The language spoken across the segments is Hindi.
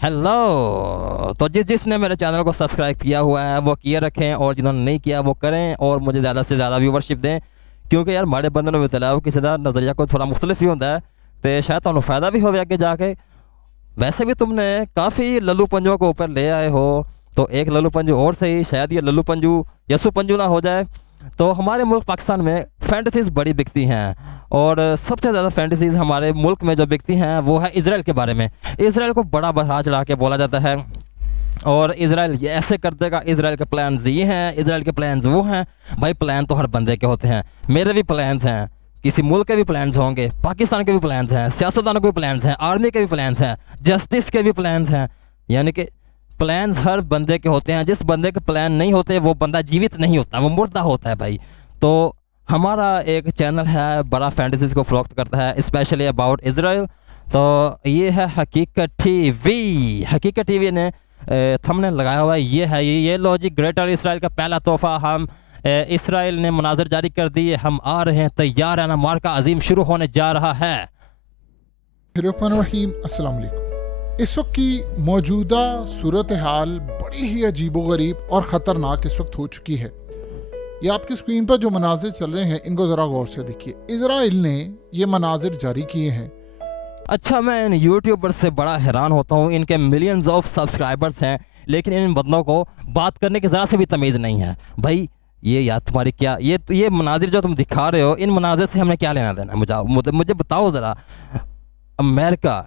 हेलो। तो जिसने मेरे चैनल को सब्सक्राइब किया हुआ है वो किए रखें, और जिन्होंने नहीं किया वो करें, और मुझे ज़्यादा से ज़्यादा व्यूवरशिप दें, क्योंकि यार माड़े बंदे ਨੂੰ ਵਿਤਲਾ ਉਹ ਕਿਸੇ ਦਾ नज़रिया को थोड़ा मुख्तलिफ ही होता है, तो शायद ਤੁਹਾਨੂੰ फ़ायदा भी हो आगे जाके। वैसे भी तुमने काफ़ी लल्लू पंजुओं को ऊपर ले आए हो, तो एक लल्लू पंजू और सही, शायद ये लल्लू पंजू यसु पंजू ना हो जाए। तो हमारे मुल्क पाकिस्तान में फैंटेसीज़ बड़ी बिकती हैं, और सबसे ज़्यादा फैंटेसीज़ हमारे मुल्क में जो बिकती हैं वो है इसराइल के बारे में। इसराइल को बड़ा बढ़ा चढ़ा के बोला जाता है, और इसराइल ये ऐसे कर देगा, इसराइल के प्लान्स ये हैं, इसराइल के प्लान्स वो हैं। भाई प्लान तो हर बंदे के होते हैं, मेरे भी प्लान्स हैं, किसी मुल्क के भी प्लान्स होंगे, पाकिस्तान के भी प्लान्स हैं, सियासतदानों के भी प्लान्स हैं, आर्मी के भी प्लान्स हैं, जस्टिस के भी प्लान्स हैं। यानी कि प्लान्स हर बंदे के होते हैं। जिस बंदे के प्लान नहीं होते वो बंदा जीवित नहीं होता, वो मुर्दा होता है भाई। तो हमारा एक चैनल है बड़ा फैंटेसीज़ को फ़रोख्त करता है, स्पेशली अबाउट इसराइल। तो ये है हकीकत टीवी। हकीकत टीवी ने थंबनेल लगाया हुआ है, ये है ये लो जी, ग्रेटर इसराइल का पहला तोहफ़ा। हम इसराइल ने मुनाज़र जारी कर दिए, हम आ रहे हैं, तैयार है ना, मार्का अजीम शुरू होने जा रहा है। रहीम अस्सलाम वालेकुम। इस वक्त की मौजूदा सूरत हाल बड़ी ही अजीबोगरीब और ख़तरनाक इस वक्त हो चुकी है। ये आपकी स्क्रीन पर जो मनाजिर चल रहे हैं इनको ज़रा गौर से देखिए। इसराइल ने ये मनाजिर जारी किए हैं। अच्छा, मैं इन यूट्यूबर से बड़ा हैरान होता हूँ, इनके मिलियंस ऑफ सब्सक्राइबर्स हैं, लेकिन इन बंदों को बात करने की ज़रा से भी तमीज़ नहीं है। भाई ये यार तुम्हारी क्या, ये मनाजिर जो तुम दिखा रहे हो, इन मनाजिर से हमने क्या लेना देना? मुझे बताओ ज़रा। अमेरिका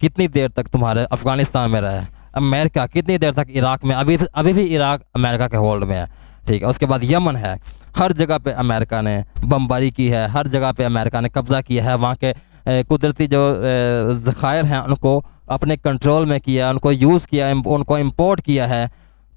कितनी देर तक तुम्हारे अफ़गानिस्तान में रहा है? अमेरिका कितनी देर तक इराक़ में? अभी भी इराक़ अमेरिका के होल्ड में है, ठीक है। उसके बाद यमन है, हर जगह पे अमेरिका ने बमबारी की है, हर जगह पे अमेरिका ने कब्ज़ा किया है। वहाँ के कुदरती जो ज़खायर हैं उनको अपने कंट्रोल में किया, उनको यूज़ किया, उनको इम्पोर्ट किया है।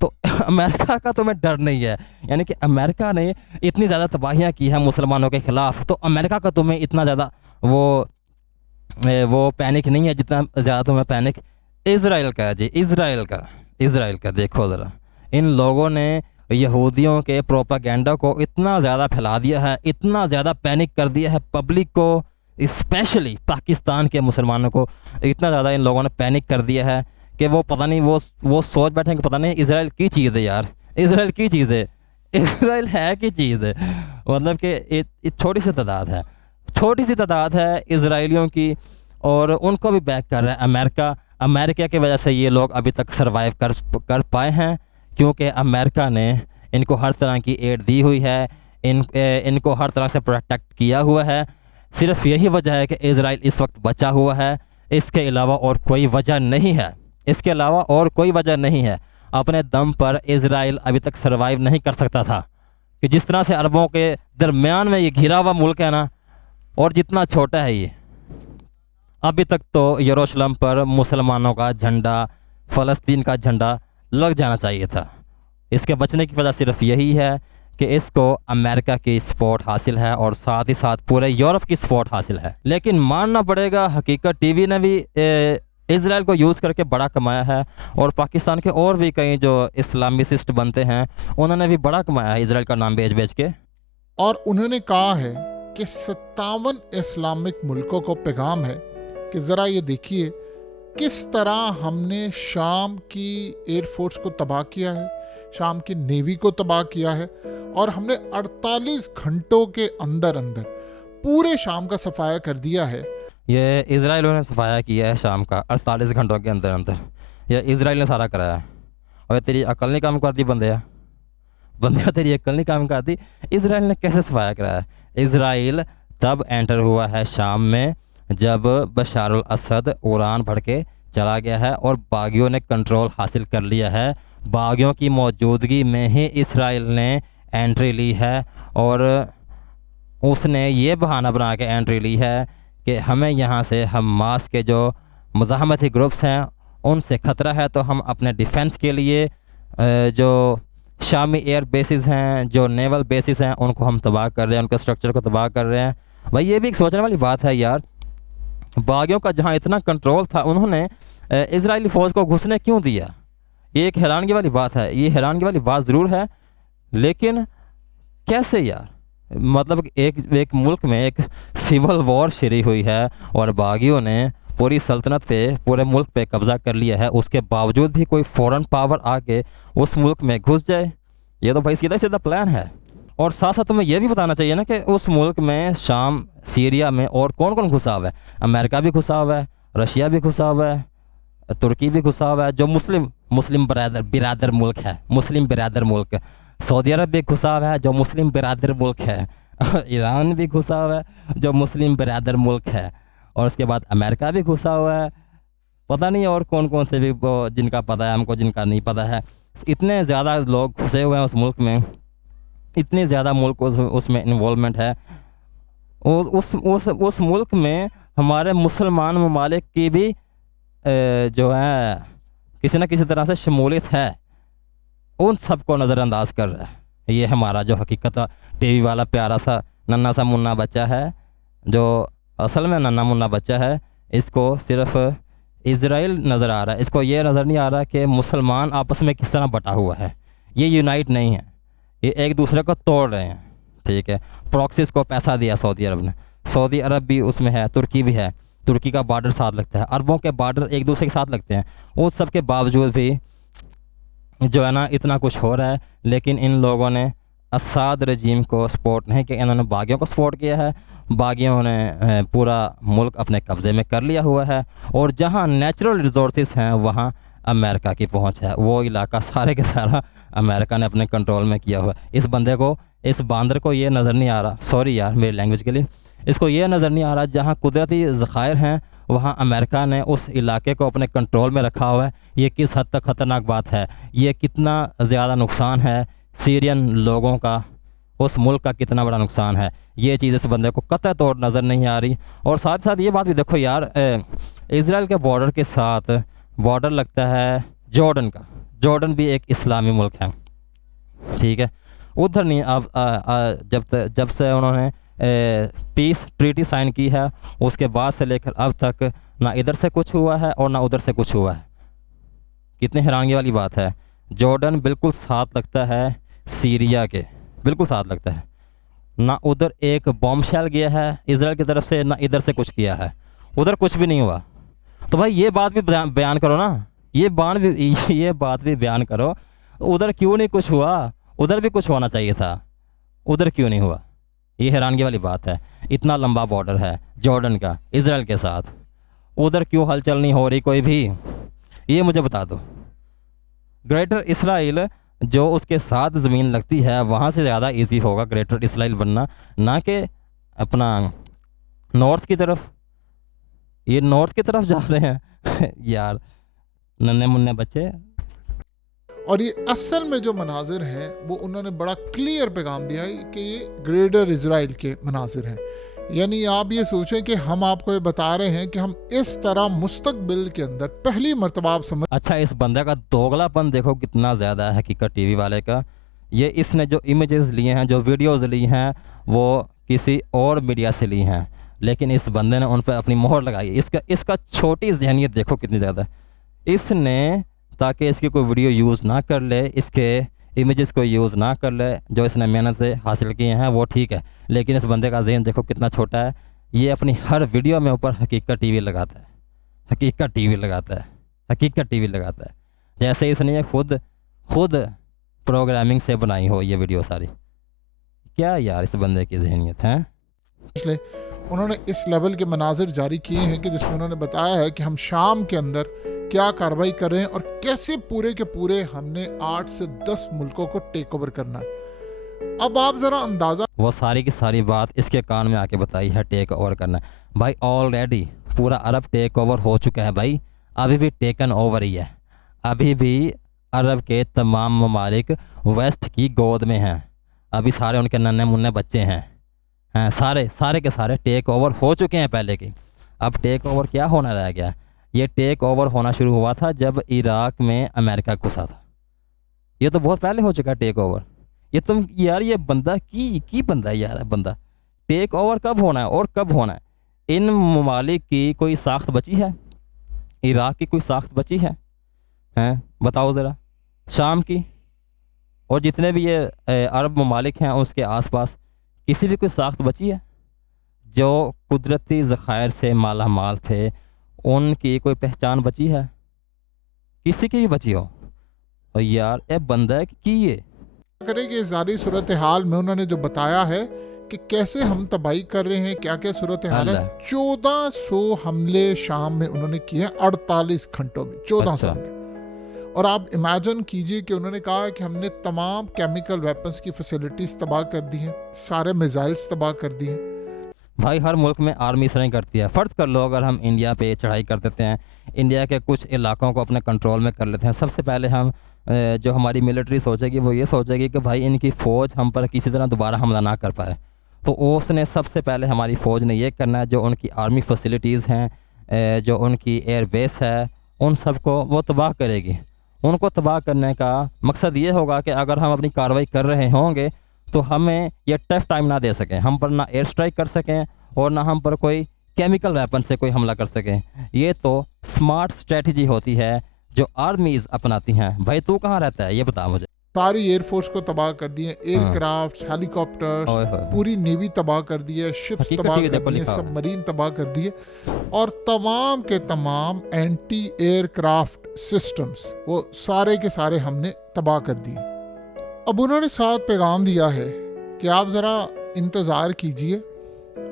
तो अमेरिका का तुम्हें डर नहीं है? यानी कि अमेरिका ने इतनी ज़्यादा तबाहियाँ की हैं मुसलमानों के ख़िलाफ़, तो अमेरिका का तुम्हें इतना ज़्यादा वो पैनिक नहीं है जितना ज़्यादा तुम्हें पैनिक इसराइल का है जी। इसराइल का देखो ज़रा, इन लोगों ने यहूदियों के प्रोपागेंडा को इतना ज़्यादा फैला दिया है, इतना ज़्यादा पैनिक कर दिया है पब्लिक को, स्पेशली पाकिस्तान के मुसलमानों को इतना ज़्यादा इन लोगों ने पैनिक कर दिया है कि वो पता नहीं, वो सोच बैठे हैं कि पता नहीं इसराइल की चीज़ है यार, इसराइल की चीज़ है, इसराइल है की चीज़ है। मतलब कि छोटी सी तादाद है इसराइलियों की, और उनको भी बैक कर रहा है अमेरिका की वजह से ये लोग अभी तक सर्वाइव कर पाए हैं, क्योंकि अमेरिका ने इनको हर तरह की एड दी हुई है, इनको हर तरह से प्रोटेक्ट किया हुआ है। सिर्फ यही वजह है कि इसराइल इस वक्त बचा हुआ है, इसके अलावा और कोई वजह नहीं है। अपने दम पर इसराइल अभी तक सर्वाइव नहीं कर सकता था, कि जिस तरह से अरबों के दरमियान में ये घिरा हुआ मुल्क है ना, और जितना छोटा है ये, अभी तक तो यरूशलेम पर मुसलमानों का झंडा, फ़लस्तीन का झंडा लग जाना चाहिए था। इसके बचने की वजह सिर्फ यही है कि इसको अमेरिका की सपोर्ट हासिल है, और साथ ही साथ पूरे यूरोप की सपोर्ट हासिल है। लेकिन मानना पड़ेगा, हकीकत टीवी ने भी इसराइल को यूज़ करके बड़ा कमाया है, और पाकिस्तान के और भी कई जो इस्लामिस्ट बनते हैं उन्होंने भी बड़ा कमाया है इसराइल का नाम बेच के। और उन्होंने कहा है कि 57 इस्लामिक मुल्कों को पैगाम है कि ज़रा ये देखिए किस तरह हमने शाम की एयरफोर्स को तबाह किया है, शाम की नेवी को तबाह किया है, और हमने 48 घंटों के अंदर पूरे शाम का सफाया कर दिया है। ये इसराइल ने सफाया किया है शाम का 48 घंटों के अंदर। ये इसराइल ने सारा कराया है। और तेरी अकल नहीं काम करती बंदे तेरी अकल नहीं काम करती। इसराइल ने कैसे सफाया कराया? इसराइल तब एंटर हुआ है शाम में जब बशारुल असद ईरान भर के चला गया है, और बागियों ने कंट्रोल हासिल कर लिया है। बागियों की मौजूदगी में ही इसराइल ने एंट्री ली है, और उसने ये बहाना बना के एंट्री ली है कि हमें यहाँ से हमास के जो मुज़ाहमती ग्रुप्स हैं उनसे ख़तरा है, तो हम अपने डिफेंस के लिए जो शामी एयर बेसिस हैं, जो नेवल बेसिस हैं, उनको हम तबाह कर रहे हैं, उनके स्ट्रक्चर को तबाह कर रहे हैं। भाई ये भी एक सोचने वाली बात है यार, बागियों का जहाँ इतना कंट्रोल था उन्होंने इजरायली फ़ौज को घुसने क्यों दिया? ये एक हैरानगी वाली बात है, ये हैरानगी वाली बात ज़रूर है, लेकिन कैसे यार? मतलब एक मुल्क में एक सिविल वॉर शुरू हुई है और बागियों ने पूरी सल्तनत पे, पूरे मुल्क पे कब्ज़ा कर लिया है, उसके बावजूद भी कोई फॉरेन पावर आके उस मुल्क में घुस जाए, ये तो भाई सीधा सीधा प्लान है। और साथ साथ तुम्हें यह भी बताना चाहिए ना कि उस मुल्क में, शाम, सीरिया में और कौन कौन घुसा हुआ है। अमेरिका भी घुसा हुआ है, रशिया भी घुसा हुआ है, तुर्की भी घुसा हुआ है, जो मुस्लिम मुस्लिम बिरादर मुल्क है, मुस्लिम बिरादर मुल्क। सऊदी अरब भी घुसा हुआ है, जो मुस्लिम बिरादर मुल्क है। ईरान भी घुसा हुआ है, जो मुस्लिम बिरादर मुल्क है। और उसके बाद अमेरिका भी घुसा हुआ है। पता नहीं और कौन कौन से भी जिनका पता है हमको, जिनका नहीं पता है। इतने ज़्यादा लोग घुसे हुए हैं उस मुल्क में, इतने ज़्यादा मुल्क उसमें इन्वॉल्वमेंट है। और उस मुल्क में हमारे मुसलमान ममालिक की भी जो है किसी न किसी तरह से शमूलियत है, उन सबको नज़रअंदाज कर रहा है। ये हमारा जो हकीकत टीवी वाला प्यारा सा नन्ना सा मुन्ना बच्चा है, जो असल में नन्ना मुन्ना बच्चा है, इसको सिर्फ इज़राइल नज़र आ रहा है। इसको ये नज़र नहीं आ रहा कि मुसलमान आपस में किस तरह बटा हुआ है। ये यूनाइट नहीं है, ये एक दूसरे को तोड़ रहे हैं। ठीक है, प्रॉक्सीज को पैसा दिया सऊदी अरब ने, सऊदी अरब भी उसमें है, तुर्की भी है, तुर्की का बॉर्डर साथ लगता है, अरबों के बॉर्डर एक दूसरे के साथ लगते हैं। उस सब के बावजूद भी जो है ना इतना कुछ हो रहा है, लेकिन इन लोगों ने असाद रजीम को सपोर्ट नहीं किया, इन्होंने बागियों को सपोर्ट किया है। बागियों ने पूरा मुल्क अपने कब्ज़े में कर लिया हुआ है, और जहाँ नेचुरल रिसोर्सेज हैं वहाँ अमेरिका की पहुँच है। वो इलाका सारे के सारा अमेरिका ने अपने कंट्रोल में किया हुआ है। इस बंदे को, इस बांदर को ये नज़र नहीं आ रहा, सॉरी यार मेरी लैंग्वेज के लिए, इसको ये नज़र नहीं आ रहा जहाँ कुदरती ज़खायर हैं वहाँ अमेरिका ने उस इलाके को अपने कंट्रोल में रखा हुआ है। ये किस हद तक ख़तरनाक बात है, ये कितना ज़्यादा नुकसान है सीरियन लोगों का, उस मुल्क का कितना बड़ा नुकसान है, ये चीज़ इस बंदे को कतई तौर नज़र नहीं आ रही। और साथ साथ ये बात भी देखो यार, इज़राइल के बॉर्डर के साथ बॉर्डर लगता है जॉर्डन का। जॉर्डन भी एक इस्लामी मुल्क है, ठीक है। उधर नहीं, अब जब से उन्होंने पीस ट्रीटी साइन की है, उसके बाद से लेकर अब तक ना इधर से कुछ हुआ है और ना उधर से कुछ हुआ है। कितनी हैरानगी वाली बात है। जॉर्डन बिल्कुल साथ लगता है सीरिया के, बिल्कुल साथ लगता है। ना उधर एक बॉम्ब शेल गया है इजराइल की तरफ से, ना इधर से कुछ किया है, उधर कुछ भी नहीं हुआ। तो भाई ये बात भी बयान करो ना, ये बात भी बयान करो, उधर क्यों नहीं कुछ हुआ, उधर भी कुछ होना चाहिए था, उधर क्यों नहीं हुआ। ये हैरानगी वाली बात है। इतना लंबा बॉर्डर है जॉर्डन का इजराइल के साथ, उधर क्यों हलचल नहीं हो रही कोई भी, ये मुझे बता दो। ग्रेटर इसराइल जो उसके साथ ज़मीन लगती है वहाँ से ज़्यादा इजी होगा ग्रेटर इसराइल बनना, ना कि अपना नॉर्थ की तरफ। ये नॉर्थ की तरफ जा रहे हैं यार नन्हे मुन्ने बच्चे। और ये असल में जो मनाजिर हैं वो उन्होंने बड़ा क्लियर पैगाम दिया है कि ये ग्रेटर इजराइल के मनाजिर हैं। यानी आप ये सोचें कि हम आपको ये बता रहे हैं कि हम इस तरह मुस्तकबिल के अंदर पहली मरतबा आप समझ। अच्छा, इस बंदे का दोगलापन देखो कितना ज़्यादा है हकीकत टीवी वाले का। ये इसने जो इमेजेस लिए हैं, जो वीडियोस ली हैं, वो किसी और मीडिया से ली हैं, लेकिन इस बंदे ने उन पर अपनी मोहर लगाई। इसका छोटी जहनीत देखो कितनी ज़्यादा। इसने, ताकि इसकी कोई वीडियो यूज़ ना कर ले, इसके इमेजेस को यूज़ ना कर ले, जो इसने मेहनत से हासिल किए हैं वो ठीक है, लेकिन इस बंदे का जहन देखो कितना छोटा है। ये अपनी हर वीडियो में ऊपर हकीकत टीवी लगाता है, हकीकत टीवी लगाता है, हकीकत टीवी लगाता है, जैसे इसने ये खुद प्रोग्रामिंग से बनाई हो ये वीडियो सारी। क्या यार इस बंदे की जहनीत है। इसलिए उन्होंने इस लेवल के मनाजिर जारी किए हैं कि जिसमें उन्होंने बताया है कि हम शाम के अंदर क्या कार्रवाई कर रहे हैं और कैसे पूरे के पूरे हमने 8 से 10 मुल्कों को टेक ओवर करना है। अब आप ज़रा अंदाज़ा, वो सारी की सारी बात इसके कान में आके बताई है टेक ओवर करना है। भाई ऑलरेडी पूरा अरब टेक ओवर हो चुका है भाई, अभी भी टेकन ओवर ही है। अभी भी अरब के तमाम ममालिक वेस्ट की गोद में हैं, अभी सारे उनके नन्हे मुन्ने बच्चे हैं, सारे के सारे टेक ओवर हो चुके हैं पहले की। अब टेक ओवर क्या होना रह गया। ये टेक ओवर होना शुरू हुआ था जब इराक में अमेरिका घुसा था, ये तो बहुत पहले हो चुका है टेक ओवर। ये तुम यार, ये बंदा की बंदा है यार, बंदा टेक ओवर कब होना है और कब होना है। इन ममालिक की कोई साख्त बची है, इराक की कोई साख्त बची है, हैं बताओ ज़रा, शाम की और जितने भी ये अरब ममालिक हैं उसके आसपास किसी भी कोई साख्त बची है। जो कुदरती ज़खायर से माला माल थे उनकी कोई पहचान बची है? किसी की भी बची हो? और यार ये बंदा है कि ये करेंगे सारी सूरत हाल में उन्होंने जो बताया है कि कैसे हम तबाही कर रहे हैं, क्या क्या सूरत हाल है। अल्लाह। 1400 हमले शाम में उन्होंने किए हैं 48 घंटों में, 1400 अच्छा। हमले। और आप इमेजिन कीजिए कि उन्होंने कहा कि हमने तमाम केमिकल वेपन्स की फैसिलिटीज तबाह कर दी हैं, सारे मिसाइल्स तबाह कर दिए हैं। भाई हर मुल्क में आर्मी इस तरह ही करती है। फ़र्ज़ कर लो अगर हम इंडिया पे चढ़ाई कर देते हैं, इंडिया के कुछ इलाकों को अपने कंट्रोल में कर लेते हैं, सबसे पहले हम जो हमारी मिलिट्री सोचेगी वो ये सोचेगी कि भाई इनकी फ़ौज हम पर किसी तरह दोबारा हमला ना कर पाए। तो उसने सबसे पहले हमारी फ़ौज ने ये करना है, जो उनकी आर्मी फैसिलिटीज़ हैं, जो उनकी एयर बेस है, उन सब को वो तबाह करेगी। उनको तबाह करने का मकसद ये होगा कि अगर हम अपनी कार्रवाई कर रहे होंगे तो हमें ये टफ टाइम ना दे सकें, हम पर ना एयर स्ट्राइक कर सकें और ना हम पर कोई केमिकल वेपन से कोई हमला कर सकें। ये तो स्मार्ट स्ट्रेटजी होती है जो आर्मीज़ अपनाती हैं। भाई तू कहाँ रहता है ये बता मुझे। सारी एयरफोर्स को तबाह कर दिए, एयरक्राफ्ट, हेलीकॉप्टर्स, ओए होए। पूरी नेवी तबाह कर दी है, शिप्स हकीकत तबाह टीवी कर देखो दिए, लिखा हुआ है। सबमरीन तबाह कर दिए और तमाम के तमाम एंटी एयरक्राफ्ट सिस्टम्स वो सारे के सारे हमने तबाह कर दिए। अब उन्होंने साथ पैगाम दिया है कि आप ज़रा इंतज़ार कीजिए,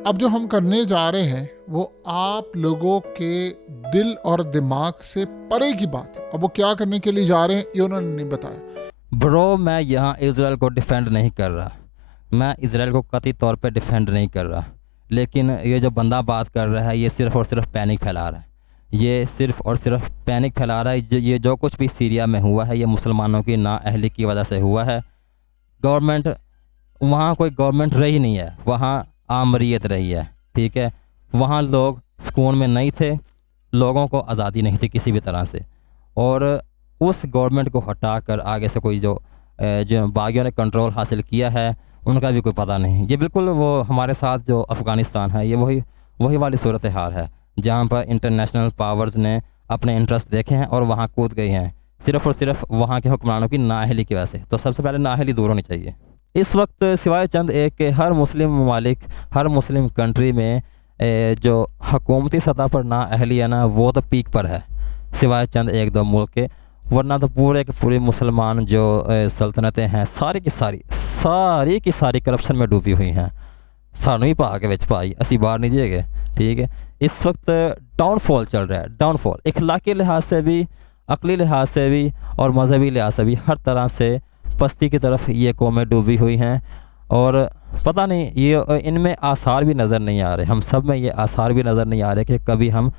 अब जो हम करने जा रहे हैं वो आप लोगों के दिल और दिमाग से परे की बात है। अब वो क्या करने के लिए जा रहे हैं ये उन्होंने नहीं बताया। ब्रो मैं यहाँ इसराइल को डिफेंड नहीं कर रहा, मैं इसराइल को कतई तौर पे डिफेंड नहीं कर रहा, लेकिन ये जो बंदा बात कर रहा है ये सिर्फ़ और सिर्फ पैनिक फैला रहा है। ये सिर्फ़ और सिर्फ पैनिक फैला रहा है। ये जो कुछ भी सीरिया में हुआ है ये मुसलमानों की नाअहली की वजह से हुआ है। गवर्नमेंट वहाँ कोई गवर्नमेंट रही नहीं है, वहाँ आमरीत रही है, ठीक है। वहाँ लोग सुकून में नहीं थे, लोगों को आज़ादी नहीं थी किसी भी तरह से। और उस गवर्नमेंट को हटाकर आगे से कोई जो बागियों ने कंट्रोल हासिल किया है उनका भी कोई पता नहीं। ये बिल्कुल वो हमारे साथ जो अफ़गानिस्तान है ये वही वाली सूरत हाल है जहाँ पर इंटरनेशनल पावर्स ने अपने इंटरेस्ट देखे हैं और वहाँ कूद गई हैं, सिर्फ़ और सिर्फ वहाँ के हुक्मरानों की नाअहली की वजह से। तो सबसे पहले नाअहली दूर होनी चाहिए। इस वक्त सिवाय चंद एक के हर मुस्लिम ममालिक, हर मुस्लिम कंट्री में जो हकूमती सतह पर नाअहली है ना वो तो पीक पर है, सिवाय चंद एक दो मुल्क के। वरना तो पूरे के पूरे मुसलमान जो सल्तनतें हैं सारी की सारी करप्शन में डूबी हुई हैं। सानू ही पा के विच पाई, असी बाहर नहीं जाएंगे, ठीक है। इस वक्त डाउनफॉल चल रहा है, डाउनफॉल इखलाकी लिहाज से भी, अकली लिहाज से भी और मजहबी लिहाज से भी, हर तरह से पस्ती की तरफ ये कौमें डूबी हुई हैं। और पता नहीं ये इनमें आसार भी नज़र नहीं आ रहे, हम सब में ये आसार भी नज़र नहीं आ रहे कि कभी हम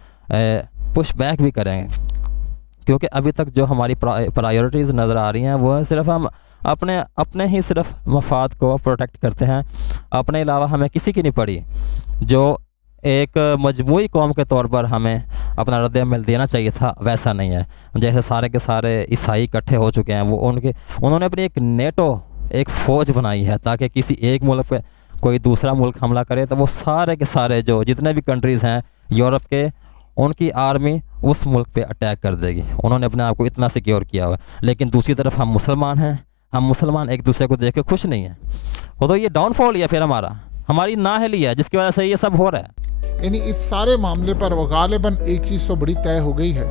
पुश बैक भी करेंगे। क्योंकि अभी तक जो हमारी प्रायोरिटीज़ नज़र आ रही हैं वो है सिर्फ हम अपने ही सिर्फ मफाद को प्रोटेक्ट करते हैं, अपने अलावा हमें किसी की नहीं पड़ी। जो एक मजमूई कौम के तौर पर हमें अपना रद्द-ए-अमल देना चाहिए था वैसा नहीं है। जैसे सारे के सारे ईसाई इकट्ठे हो चुके हैं, वो उन्होंने अपनी एक नेटो एक फ़ौज बनाई है ताकि किसी एक मुल्क पे कोई दूसरा मुल्क हमला करे तो वो सारे के सारे जो जितने भी कंट्रीज़ हैं यूरोप के, उनकी आर्मी उस मुल्क पे अटैक कर देगी। उन्होंने अपने आप को इतना सिक्योर किया हुआ है। लेकिन दूसरी तरफ हम मुसलमान हैं, हम मुसलमान एक दूसरे को देख के खुश नहीं हैं। वो तो ये डाउनफॉल ही है फिर हमारी नाअहली है जिसकी वजह से ये सब हो रहा है। यानी इस सारे मामले पर वो गालिबन एक चीज तो बड़ी तय हो गई है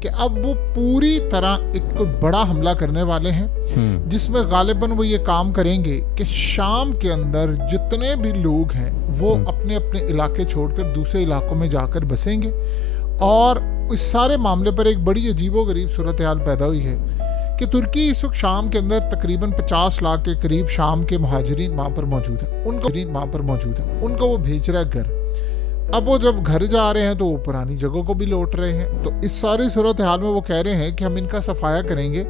कि अब वो पूरी तरह एक कोई बड़ा हमला करने वाले हैं जिसमें गालिबन वो ये काम करेंगे कि शाम के अंदर जितने भी लोग हैं वो अपने अपने इलाके छोड़कर दूसरे इलाकों में जाकर बसेंगे। और इस सारे मामले पर एक बड़ी अजीबोगरीब सूरत हाल पैदा हुई है कि तुर्की इस वक्त शाम के अंदर तकरीबन 50 लाख के करीब शाम के मुहाजिरीन वहाँ पर मौजूद है, उनको वो भेज रहा है घर। अब वो जब घर जा रहे हैं तो वो पुरानी जगहों को भी लौट रहे हैं। तो इस सारी सूरत हाल में वो कह रहे हैं कि हम इनका सफाया करेंगे,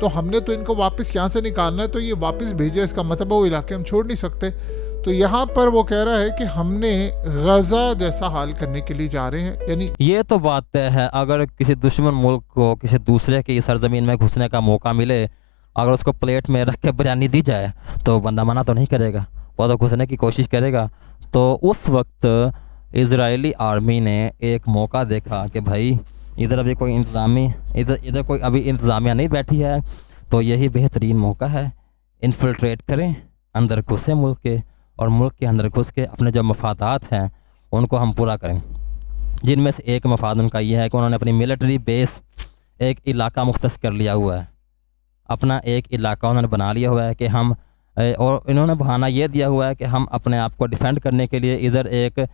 तो हमने तो इनको वापस यहाँ से निकालना है, तो ये वापस भेजे, इसका मतलब वो इलाके हम छोड़ नहीं सकते। तो यहाँ पर वो कह रहा है कि हमने गजा जैसा हाल करने के लिए जा रहे हैं। यानी ये तो बात तय है, अगर किसी दुश्मन मुल्क को किसी दूसरे की सरजमीन में घुसने का मौका मिले, अगर उसको प्लेट में रख के बिरयानी दी जाए तो बंदा मना तो नहीं करेगा, वो तो घुसने की कोशिश करेगा। तो उस वक्त इजरायली आर्मी ने एक मौका देखा कि भाई इधर अभी कोई इधर कोई अभी इंतज़ामिया नहीं बैठी है, तो यही बेहतरीन मौका है, इन्फिल्ट्रेट करें, अंदर घुसे मुल्क के, और मुल्क के अंदर घुस के अपने जो मफादात हैं उनको हम पूरा करें। जिनमें से एक मफाद उनका ये है कि उन्होंने अपनी मिलिट्री बेस एक इलाका मुख्तस कर लिया हुआ है, अपना एक इलाका उन्होंने बना लिया हुआ है कि हम और इन्होंने बहाना ये दिया हुआ है कि हम अपने आप को डिफेंड करने के लिए इधर एक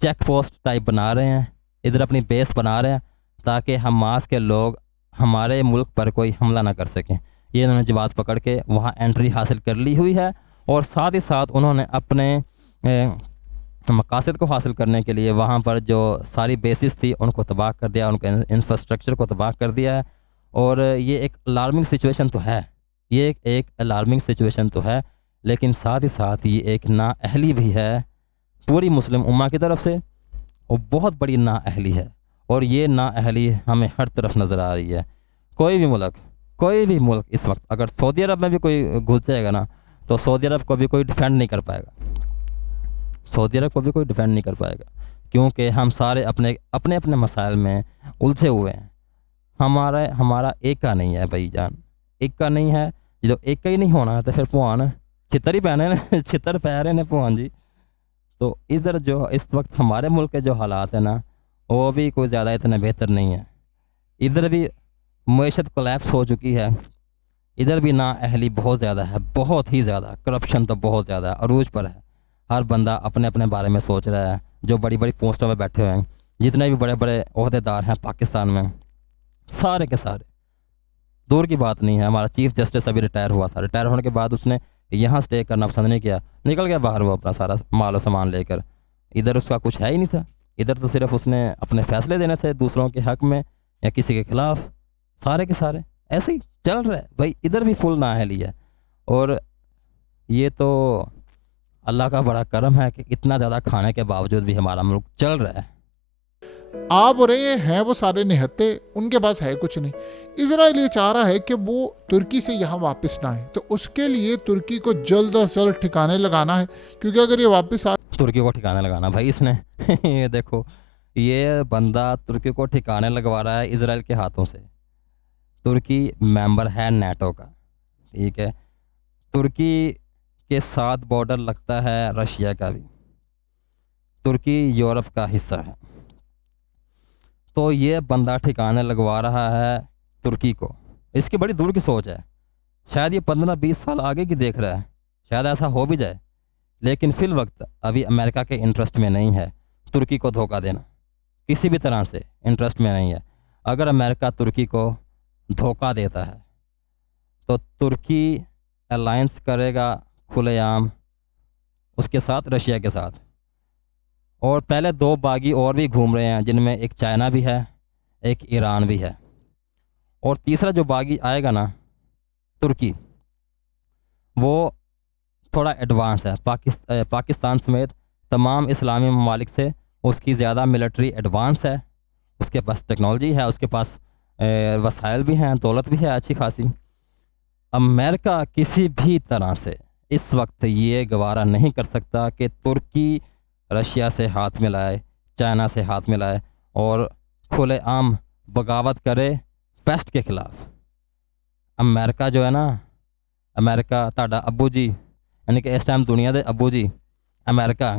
चेक पोस्ट टाइप बना रहे हैं, इधर अपनी बेस बना रहे हैं ताकि हमास के लोग हमारे मुल्क पर कोई हमला ना कर सकें। ये इन्होंने जवाब पकड़ के वहाँ एंट्री हासिल कर ली हुई है और साथ ही साथ उन्होंने अपने मकासद को हासिल करने के लिए वहाँ पर जो सारी बेसिस थी उनको तबाह कर दिया, उनके इंफ्रास्ट्रक्चर को तबाह कर दिया है। और ये एक अलार्मिंग सिचुएशन तो है, ये एक अलार्मिंग सिचुएशन तो है, लेकिन साथ ही साथ ये एक नाअहली भी है पूरी मुस्लिम उम्मा की तरफ से, और बहुत बड़ी नाअहली है। और ये नाअहली हमें हर तरफ नज़र आ रही है। कोई भी मुल्क इस वक्त अगर सऊदी अरब में भी कोई घुस जाएगा ना, तो सऊदी अरब को भी कोई डिफेंड नहीं कर पाएगा, सऊदी अरब को भी कोई डिफेंड नहीं कर पाएगा, क्योंकि हम सारे अपने अपने अपने मसाइल में उलझे हुए हैं। हमारा एक का नहीं है भाई जान, एक का नहीं है। जो एक का ही नहीं होना है तो फिर भगवान छितर ही पहने ने छितर पै रहे ने भगवान जी। तो इधर जो इस वक्त हमारे मुल्क के जो हालात है ना, वो भी कोई ज़्यादा इतने बेहतर नहीं है। इधर भी मईशत कोलैप्स हो चुकी है, इधर भी नाअहली बहुत ज़्यादा है, बहुत ही ज़्यादा। करप्शन तो बहुत ज़्यादा अरूज पर है। हर बंदा अपने अपने बारे में सोच रहा है। जो बड़ी बड़ी पोस्टों में बैठे हुए हैं, जितने भी बड़े बड़े ओहदेदार हैं पाकिस्तान में, सारे के सारे, दूर की बात नहीं है, हमारा चीफ जस्टिस अभी रिटायर हुआ था, रिटायर होने के बाद उसने यहाँ स्टे करना पसंद नहीं किया, निकल गया बाहर वो अपना सारा माल और सामान लेकर। इधर उसका कुछ है ही नहीं था, इधर तो सिर्फ उसने अपने फैसले देने थे दूसरों के हक में या किसी के खिलाफ। सारे के सारे ऐसे ही चल रहा है भाई, इधर भी फुल नाअहली है। और ये तो अल्लाह का बड़ा करम है कि इतना ज़्यादा खाने के बावजूद भी हमारा मुल्क चल रहा है। आप और ये हैं वो सारे निहत्ते, उनके पास है कुछ नहीं। इजराइल ये चाह रहा है कि वो तुर्की से यहाँ वापस ना आए, तो उसके लिए तुर्की को जल्द अज जल्द ठिकाने लगाना है, क्योंकि अगर ये वापस आ तुर्की को ठिकाने लगाना भाई इसने ये देखो, ये बंदा तुर्की को ठिकाने लगवा रहा है इजराइल के हाथों से। तुर्की मेंबर है नाटो का, ठीक है, तुर्की के साथ बॉर्डर लगता है रशिया का भी, तुर्की यूरोप का हिस्सा है। तो ये बंदा ठिकाने लगवा रहा है तुर्की को। इसकी बड़ी दूर की सोच है, शायद ये 15-20 साल आगे की देख रहा है, शायद ऐसा हो भी जाए, लेकिन फिल वक्त अभी अमेरिका के इंटरेस्ट में नहीं है तुर्की को धोखा देना, किसी भी तरह से इंटरेस्ट में नहीं है। अगर अमेरिका तुर्की को धोखा देता है तो तुर्की अलायंस करेगा खुलेआम उसके साथ, रशिया के साथ। और पहले दो बागी और भी घूम रहे हैं, जिनमें एक चाइना भी है, एक ईरान भी है, और तीसरा जो बागी आएगा ना तुर्की, वो थोड़ा एडवांस है। पाकिस्तान समेत तमाम इस्लामी ममालिक से उसकी ज़्यादा मिलिट्री एडवांस है, उसके पास टेक्नोलॉजी है, उसके पास वसाइल भी हैं, दौलत भी है अच्छी खासी। अमेरिका किसी भी तरह से इस वक्त ये गवारा नहीं कर सकता कि तुर्की रशिया से हाथ मिलाए, चाइना से हाथ मिलाए और खुलेआम बगावत करे वेस्ट के ख़िलाफ़। अमेरिका जो है ना, अमेरिका ताड़ा अब्बू जी, यानी कि इस टाइम दुनिया के अब्बू जी अमेरिका,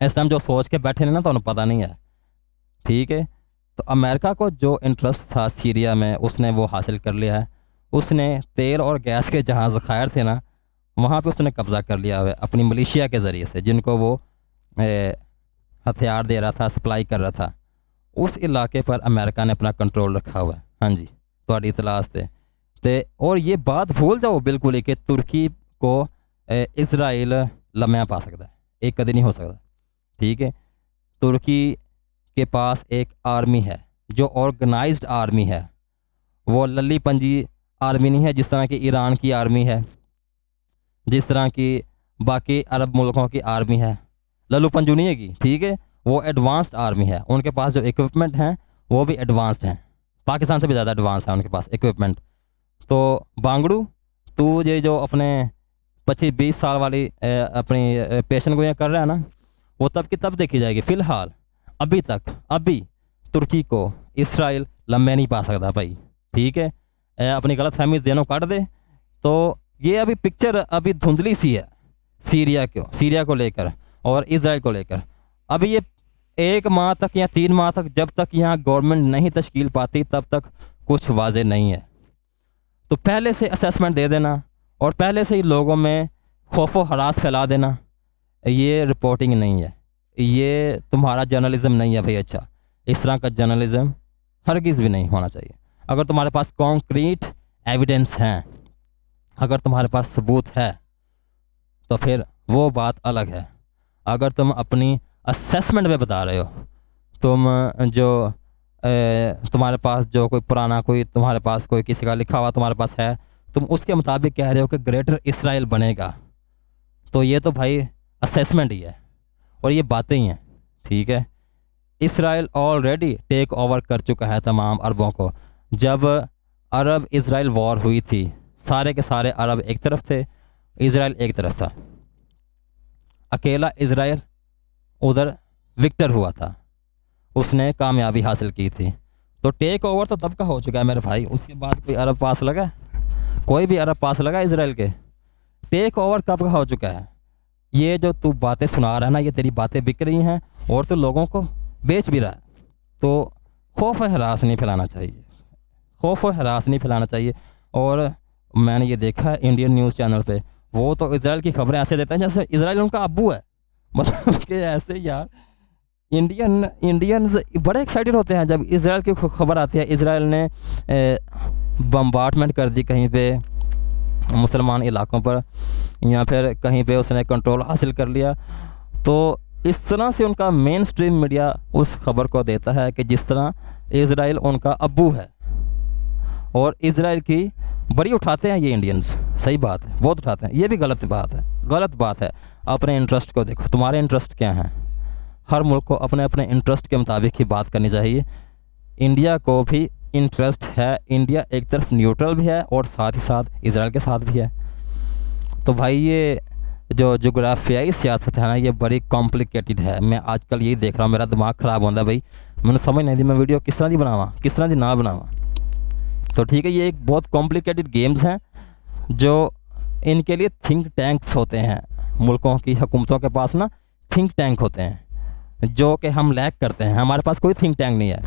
इस टाइम जो सोच के बैठे ने ना, तो पता नहीं है, ठीक है। तो अमेरिका को जो इंटरेस्ट था सीरिया में, उसने वो हासिल कर लिया है। उसने तेल और गैस के जहाँ ज़खायर थे ना, वहाँ पे उसने कब्ज़ा कर लिया हुआ है अपनी मलेशिया के ज़रिए से, जिनको वो हथियार दे रहा था, सप्लाई कर रहा था। उस इलाके पर अमेरिका ने अपना कंट्रोल रखा हुआ है। हाँ जी, थोड़ी इतलास ते और ये बात भूल जाओ बिल्कुल ही कि तुर्की को इजराइल लम्हा पा सकता है, एक कभी नहीं हो सकता, ठीक है। तुर्की के पास एक आर्मी है जो ऑर्गेनाइज्ड आर्मी है, वो लल्ली पंजी आर्मी नहीं है जिस तरह की ईरान की आर्मी है, जिस तरह की बाकी अरब मुल्कों की आर्मी है। लल्लू पंजू नहीं है की, ठीक है। वो एडवांस्ड आर्मी है, उनके पास जो इक्विपमेंट हैं वो भी एडवांस्ड हैं, पाकिस्तान से भी ज़्यादा एडवांस है उनके पास इक्विपमेंट। तो बांगड़ू, तू ये जो अपने 25-20 साल वाली अपनी पेशन गोइयाँ कर रहा है ना, वो तब की तब देखी जाएगी। फ़िलहाल अभी तुर्की को इसराइल लम्बे नहीं पा सकता भाई, ठीक है। अपनी गलत फहमी दोनों काट दे। तो ये अभी पिक्चर अभी धुंधली सी है सीरिया को लेकर और इसराइल को लेकर। अभी ये 1 माह तक या 3 माह तक जब तक यहाँ गवर्नमेंट नहीं तश्कील पाती तब तक कुछ वाजे नहीं है। तो पहले से असेसमेंट दे देना और पहले से ही लोगों में खौफो हरास फैला देना, ये रिपोर्टिंग नहीं है, ये तुम्हारा जर्नलिज्म नहीं है भाई। अच्छा, इस तरह का जर्नलिज्म हरगिज़ भी नहीं होना चाहिए। अगर तुम्हारे पास कॉन्क्रीट एविडेंस हैं, अगर तुम्हारे पास सबूत है तो फिर वो बात अलग है। अगर तुम अपनी असेसमेंट में बता रहे हो, तुम जो तुम्हारे पास जो कोई पुराना कोई तुम्हारे पास कोई किसी का लिखा हुआ तुम्हारे पास है, तुम उसके मुताबिक कह रहे हो कि ग्रेटर इसराइल बनेगा, तो ये तो भाई असेसमेंट ही है और ये बातें ही हैं, ठीक है। इसराइल ऑलरेडी टेक ओवर कर चुका है तमाम अरबों को। जब अरब इसराइल वॉर हुई थी, सारे के सारे अरब एक तरफ थे, इसराइल एक तरफ था। अकेला इसराइल उधर विक्टर हुआ था, उसने कामयाबी हासिल की थी। तो टेक ओवर तो तब का हो चुका है मेरे भाई। उसके बाद कोई अरब पास लगा? कोई भी अरब पास लगा इसराइल के? टेक ओवर कब का हो चुका है? ये जो तू बातें सुना रहा है ना, ये तेरी बातें बिक रही हैं और तू लोगों को बेच भी रहा है। तो खौफ और हरास नहीं फैलाना चाहिए, खौफ और हरास नहीं फैलाना चाहिए। और मैंने ये देखा है इंडियन न्यूज़ चैनल पे, वो तो इसराइल की खबरें ऐसे देते हैं जैसे इसराइल उनका अब्बू है। मतलब कि ऐसे यार, इंडियंस बड़े एक्साइटेड होते हैं जब इसराइल की खबर आती है। इसराइल ने बम्बार्डमेंट कर दी कहीं पे मुसलमान इलाकों पर, या फिर कहीं पे उसने कंट्रोल हासिल कर लिया। तो इस तरह से उनका मेन स्ट्रीम मीडिया उस खबर को देता है कि जिस तरह इसराइल उनका अब्बू है, और इसराइल की बड़ी उठाते हैं ये इंडियंस। सही बात है, बहुत उठाते हैं, ये भी गलत बात है, गलत बात है। अपने इंटरेस्ट को देखो, तुम्हारे इंटरेस्ट क्या हैं। हर मुल्क को अपने अपने इंटरेस्ट के मुताबिक ही बात करनी चाहिए। इंडिया को भी इंटरेस्ट है, इंडिया एक तरफ न्यूट्रल भी है और साथ ही साथ इसराइल के साथ भी है। तो भाई ये जो जोग्राफियाई सियासत है ना, ये बड़ी कॉम्प्लिकेटेड है। मैं आजकल यही देख रहा हूँ, मेरा दिमाग ख़राब होता है भाई। मैंने समझ नहीं दी मैं वीडियो किस तरह की बनावा, किस तरह की ना बनावा। तो ठीक है, ये एक बहुत कॉम्प्लिकेटेड गेम्स हैं जो इनके लिए थिंक टैंक्स होते हैं। मुल्कों की हुकूमतों के पास ना थिंक टैंक होते हैं जो कि हम लैक करते हैं। हमारे पास कोई थिंक टैंक नहीं है।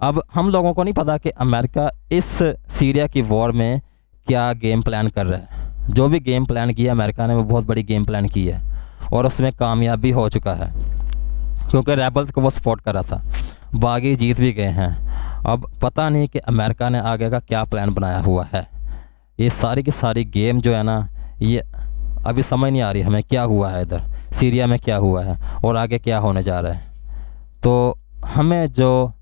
अब हम लोगों को नहीं पता कि अमेरिका इस सीरिया की वॉर में क्या गेम प्लान कर रहा है। जो भी गेम प्लान किया अमेरिका ने, वो बहुत बड़ी गेम प्लान की है और उसमें कामयाबी हो चुका है, क्योंकि रेबल्स को वो सपोर्ट कर रहा था। बागी जीत भी गए हैं। अब पता नहीं कि अमेरिका ने आगे का क्या प्लान बनाया हुआ है। ये सारी की सारी गेम जो है ना, ये अभी समझ नहीं आ रही हमें क्या हुआ है, इधर सीरिया में क्या हुआ है और आगे क्या होने जा रहा है। तो हमें जो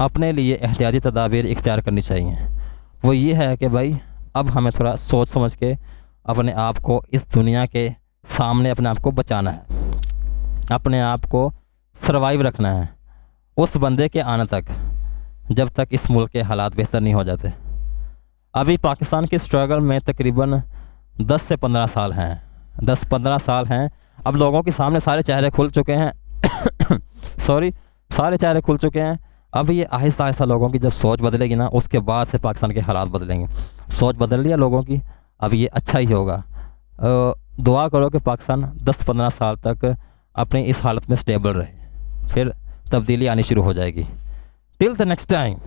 अपने लिए एहतियाती तदाबीर इख्तियार करनी चाहिए वो ये है कि भाई अब हमें थोड़ा सोच समझ के अपने आप को इस दुनिया के सामने अपने आप को बचाना है, अपने आप को सरवाइव रखना है उस बंदे के आने तक, जब तक इस मुल्क के हालात बेहतर नहीं हो जाते। अभी पाकिस्तान की स्ट्रगल में तकरीबन 10 से 15 साल हैं, 10-15 साल हैं। अब लोगों के सामने सारे चेहरे खुल चुके हैं सॉरी, सारे चेहरे खुल चुके हैं। अब ये आहिस्ता आहिस्ता लोगों की जब सोच बदलेगी ना, उसके बाद से पाकिस्तान के हालात बदलेंगे। सोच बदल लिया लोगों की, अब ये अच्छा ही होगा। दुआ करो कि पाकिस्तान 10-15 साल तक अपनी इस हालत में स्टेबल रहे, फिर तब्दीली आनी शुरू हो जाएगी। Till the next time.